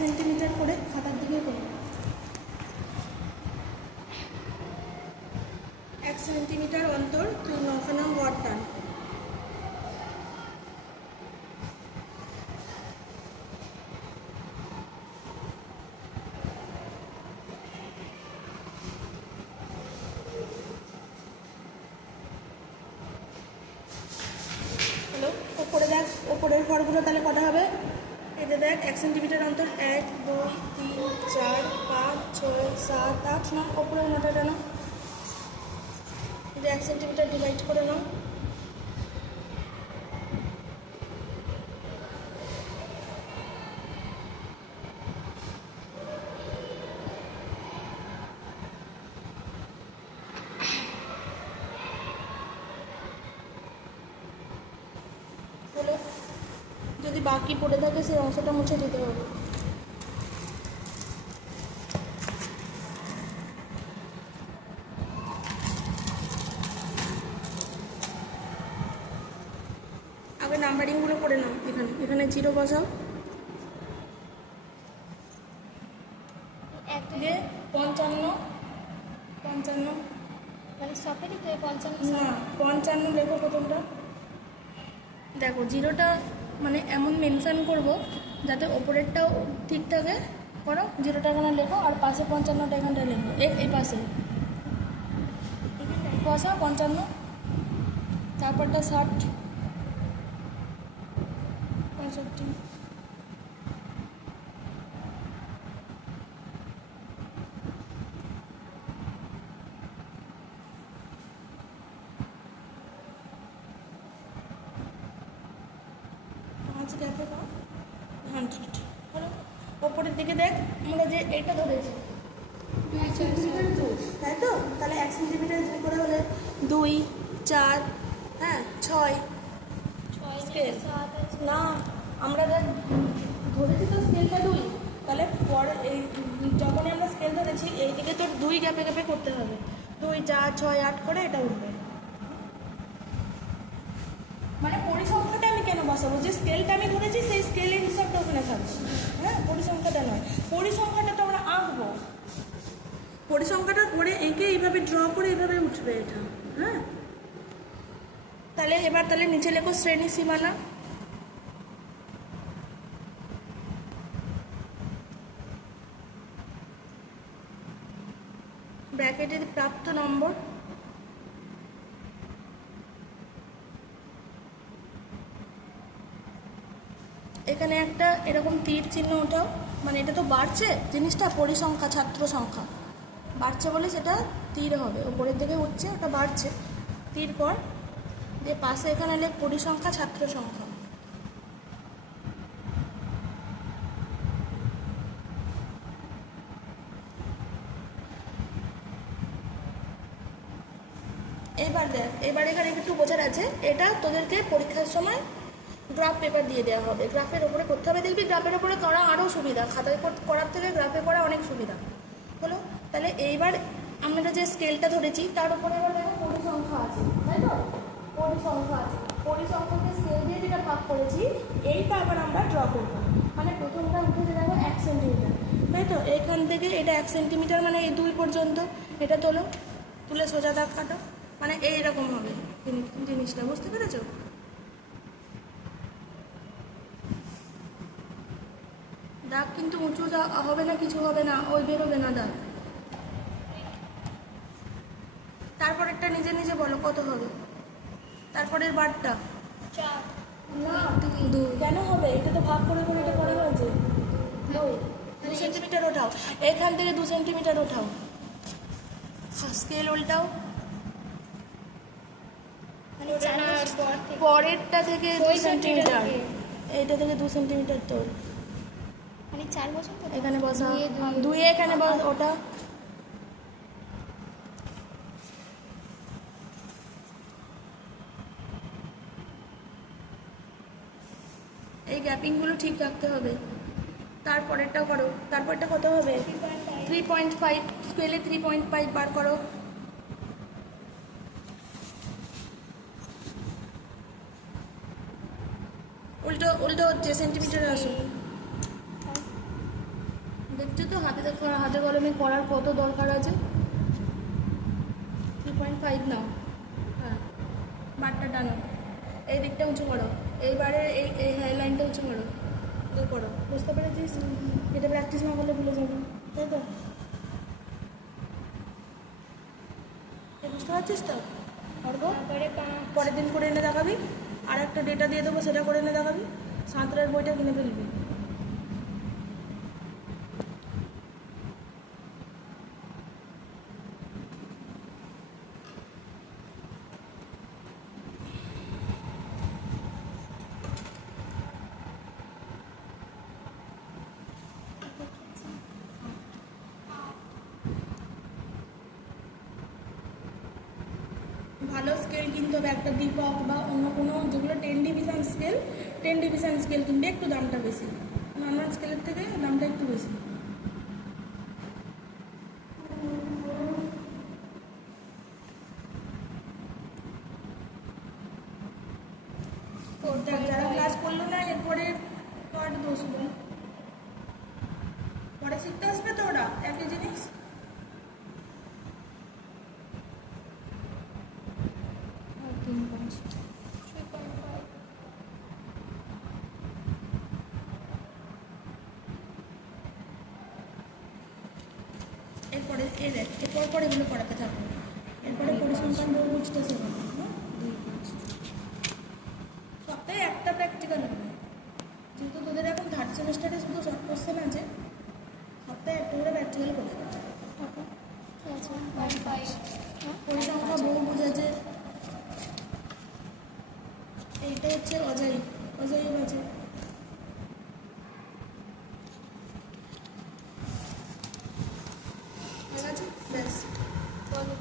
Centimetre করে খাতার দিকে করবে। 1 সেন্টিমিটার অন্তর তুই 9 নং গড় টান। হ্যালো, ওপরে দেখ, ওপরের ঘরগুলো তাহলে কটা হবে? এটা দেখ 1 সেন্টিমিটার অন্তর 1 2 3 4 5 6 7 8 9, ওপরের নটা টানো। 1 সেন্টিমিটার ডিভাইড করে নাও। হলো, যদি বাকি পড়ে থাকে সেই অংশটা মুছে দিতে হবে। আগে নাম্বারিংগুলো করে নাও। এখানে 0 বসাও। 55 55 মানে সফেরই তো 55 না 55 লেখো প্রথমটা। দেখো 0টা মানে এমন মেনশন করব যাতে ওপরেরটাও ঠিক থাকে। করো 0টা এখানে লেখো, আর পাশে 55টা এখানটা লেখো। এই পাশে বসাও 55, তারপরটা 60 65। ক্যাপে দাও 100। হলো, ওপরের দিকে দেখ, আমরা যে এটা ধরেছি 2 সেন্টিমিটার, তাই তো? তাহলে 1 সেন্টিমিটার করে হলে 2 4 হ্যাঁ 6 স্কেল না, আমরা দেখ ধরেছি তো স্কেলটা 2, তাহলে পরে এই যখনই আমরা স্কেল ধরেছি এই দিকে তোর 2 গ্যাপে গ্যাপে করতে হবে। 2 4 6 8 করে এটা উঠবে। মানে পরিসংখ্যাটা আমি কেন বসাবো? যে স্কেলটা আমি ধরেছি সেই স্কেলের হিসাবটা ওখানে থাকবে। হ্যাঁ, পরিসংখ্যাটা নয়, পরিসংখ্যাটা তো আমরা আঁকবো। পরিসংখ্যাটা করে এঁকে এইভাবে ড্র করে এইভাবে উঠবে এটা। হ্যাঁ, তাহলে এবার তাহলে নিচে লেখো শ্রেণী সীমানা। ব্র্যাকেটে প্রাপ্ত নম্বর। এখানে একটা এরকম তীর চিহ্ন ওঠাও, মানে এটা তো বাড়ছে জিনিসটা, পরিসংখ্যা ছাত্র সংখ্যা বাড়ছে বলে সেটা তীর হবে, উপরের দিকে উঠছে ওটা বাড়ছে। তীর পর দিয়ে পাশে এখানে লেখ পরিসংখ্যা ছাত্র সংখ্যা। এবার দেখ, এবার এখানে একটু বোঝার আছে, এটা তোদেরকে পরীক্ষার সময় গ্রাফ পেপার দিয়ে দেওয়া হবে, গ্রাফের ওপরে করতে হবে। দেখবি গ্রাফের ওপরে করা আরও সুবিধা, খাতায় করার থেকে গ্রাফে করা অনেক সুবিধা। হলো, তাহলে এইবার আমরা যে স্কেলটা ধরেছি তার উপরে এবার দেখো পরিসংখ্যা আছে, তাই তো? পরিসংখ্যা আছে, পরিসংখ্যাকে স্কেল দিয়ে যেটা ভাগ করেছি এইটা আবার আমরা ড্র করবো। মানে প্রথমটা উঠেছে দেখো 1 সেন্টিমিটার, তাই তো? এখান থেকে এটা 1 সেন্টিমিটার, মানে এই 2 পর্যন্ত এটা তোলো, তুলে সোজা দাগ কাটো, মানে এইরকম হবে জিনিসটা, বুঝতে পেরেছো? দাগ কিন্তু উঁচু হবে না, কিছু হবে না, ওই বেরোবে না দাগ। তারপর একটা নিজে নিজে বলো কত হবে, তারপরের বারটা 4 না 2 কেন হবে? এটা তো ভাগ করে করে এটা করা হয়েছে। 2 সেন্টিমিটার ওঠাও, এখান থেকে 2 সেন্টিমিটার ওঠাও, স্কেল উল্টাও, মানে 4 বছর পর থেকে পরেরটা থেকে 2 সেন্টিমিটার, এইটা থেকে 2 সেন্টিমিটার তোর, মানে 4 বছর তো এখানে বসা, 2 দুই এখানে বস, ওটা এই গ্যাপিংগুলো ঠিক রাখতে হবে। তারপরেরটাও করো, তারপরটা কত হবে? 3.5, স্কেলে 3.5 বার করো। উল্টো উল্টো হচ্ছে, সেন্টিমিটারে আসো। বুঝছো তো হাতে কলমে করার কত দরকার আছে। 3.5 নাও। হ্যাঁ, বারটা টানো, এই দিকটা উঁচু করো, এইবারে এই এই হেয়ার লাইনটা উঁচু করো, এই করো। বুঝতে পেরেছিস? এটা প্র্যাকটিস না করলে ভুলে যাবে, তাই তো? বুঝতে পারছিস তো? অর্ঘ, তারপরে পরের দিন করে এনে দেখাবি, আর একটা ডেটা দিয়ে দেবো, সেটা করে এনে দেখাবি। সাঁতরের বইটা কিনে ফেলবি। ভালো স্কেল কিনতে হবে, একটা দীপক বা অন্য কোনো যেগুলো 10 ডিভিশন স্কেল, 10 ডিভিশন স্কেল কিনবে, একটু দামটা বেশি, নর্মাল স্কেলের থেকে দামটা একটু বেশি। দেখ, যারা ক্লাস করলো না এরপরে কার দোষ বল? পরে শিখতে আসবে তো ওরা একই জিনিস। এরপরে এই দেখ, এরপর পর এগুলো পড়াতে থাকবো। এরপরে পরিসংখ্যান বহুভুজটা শেখাবো। সপ্তাহে একটা প্র্যাকটিক্যাল হবে, যেহেতু তোদের এখন থার্ড সেমিস্টারে শুধু শর্ট কোশ্চেন আছে, সপ্তাহে একটা করে প্র্যাকটিক্যাল করে দেবে। পরিসংখ্যা বহুভুজ আছে, এইটা হচ্ছে অজয় আছে। ঠিক আছে, ব্যাস। বলো